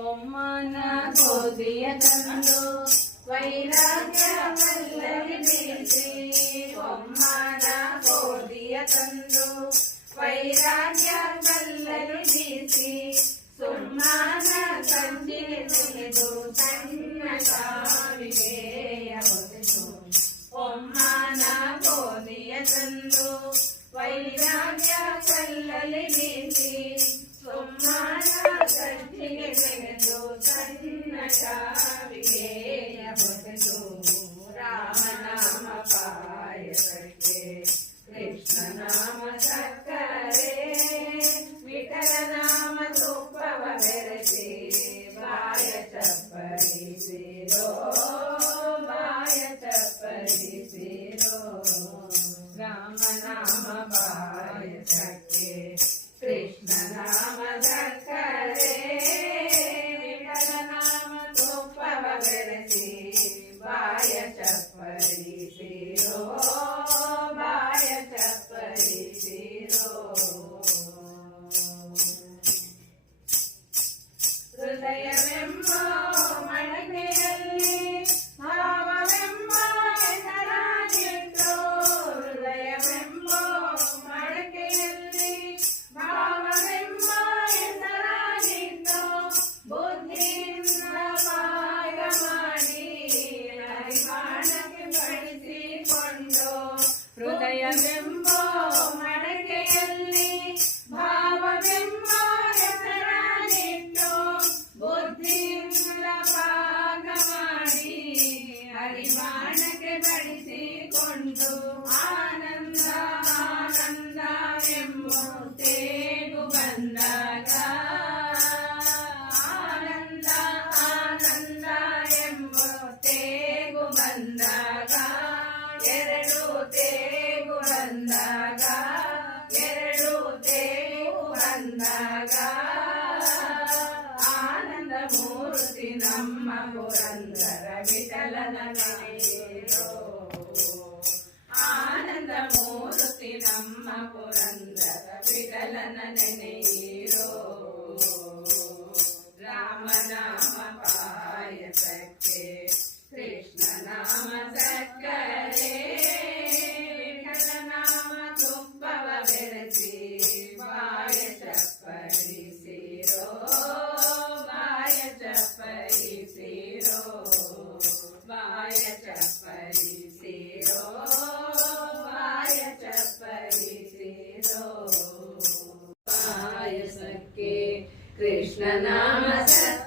ಒಮ್ಮನ ಗೋಧಿಯ ತಂದು ವೈರಾಗ್ಯ ಮಲ್ಲರಿ ಬೀಸಿ ಒಮ್ಮನ ಗೋಧಿಯ ತಂದು ವೈರಾಗ್ಯ ಮಲ್ಲರಿ ಬೀಸಿ ಸುಮ್ಮನ ಸಂಜಿಗೆ ತಿಳಿದು ಸಣ್ಣ ಸಾವಿಗೆಯ ಹೊರತು ಒಮ್ಮನ ಗೋಧಿಯ ತಂದು ವೈರಾಗ್ಯ ಕಲ್ಲಲಿ నామ తుప్పవ వెరసి బాయ తప్పరి సిరో బాయ తప్పరి సిరో రామ నామ బాయ కృష్ణ నామ ఆనంద ఆనంద తేగు బందగా ఆనంద ఆనంద తేగు బందగా ఎరడు తేగు బందగా ఎరడు తేగు బందగా ఆనంద మూర్తి నమ్మ పురందర విఠలన ವಿಠಲನ ನೆನೆಯಿರೋ ಆನಂದ ಮೂರ್ತಿ ನಮ್ಮ ಪುರಂದರ ವಿಠಲನ ನೆನೆಯಿರೋ ರಾಮನಾಮ ಪಾಯಸಕ್ಕೆ ಕೃಷ್ಣ ನಾಮ ಸಕ್ಕರೆ ವಿಠಲ ನಾಮ ತುಪ್ಪವ ಬೆರೆಸಿ ಬಾಯ ಚಪ್ಪರಿಸಿರೋ ಬಾಯ ಚಪ್ಪರಿಸಿರೋ Krishna Namaste.